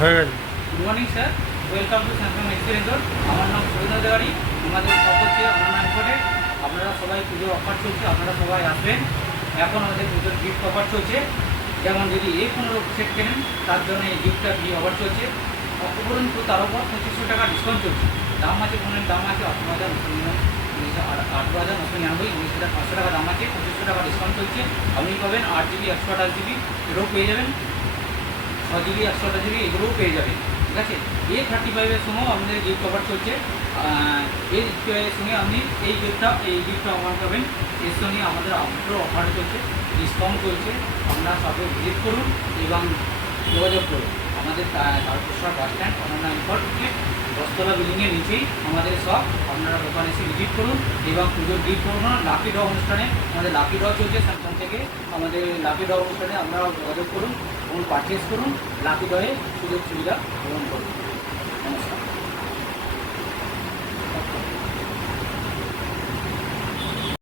হ্যাঁ। Good morning sir, welcome to Samsung experience. আমার নাম সুরেন্দ্র দেওয়ারি। আমাদের শপ হচ্ছে অনলাইন কোডে। আপনারা সবাই পুজোর অফার চলছে, আপনারা সবাই আসবেন। এখন আমাদের পুজোর গিফট অফার চলছে। যেমন যদি A15 সেট কেনেন তার জন্য এই গিফটটা ফ্রি অফার চলছে। উপরন্তু তার উপর 2500 টাকা ডিসকাউন্ট চলছে। দাম আছে, ফোনের দাম আছে 18,999, 19,500 টাকা দাম আছে, 2500 টাকা ডিসকাউন্ট চলছে। আপনি পাবেন 8GB 128GB এটাও পেয়ে যাবেন, 6GB 128GB এগুলোও পেয়ে যাবেন। ঠিক আছে, A35-এর সঙ্গেও আমাদের গিফট অফার চলছে। এর সঙ্গে আপনি এই গিফটটা আমার পাবেন। এর সঙ্গে আমাদের আউটডোর অফার চলছে, ডিসকাউন্ট চলছে। আপনারা সবে ভিজিট করুন এবং যোগাযোগ করুন। আমাদের Tarakeswar bus stand Ananya import থেকে 10তলা বিল্ডিংয়ের নিচেই আমাদের সব। আপনারা দোকানে এসে ভিজিট করুন এবং পুজোর গিফট করুন। লাকি ড্র অনুষ্ঠানে আমাদের লাকি ড্র চলছে স্যামসাং থেকে। আমাদের লাকি ড্র অনুষ্ঠানে আপনারা যোগাযোগ করুন এবং পারচেস করুন। লাকি ড্রয়ে সুযোগ সুবিধা গ্রহণ করুন।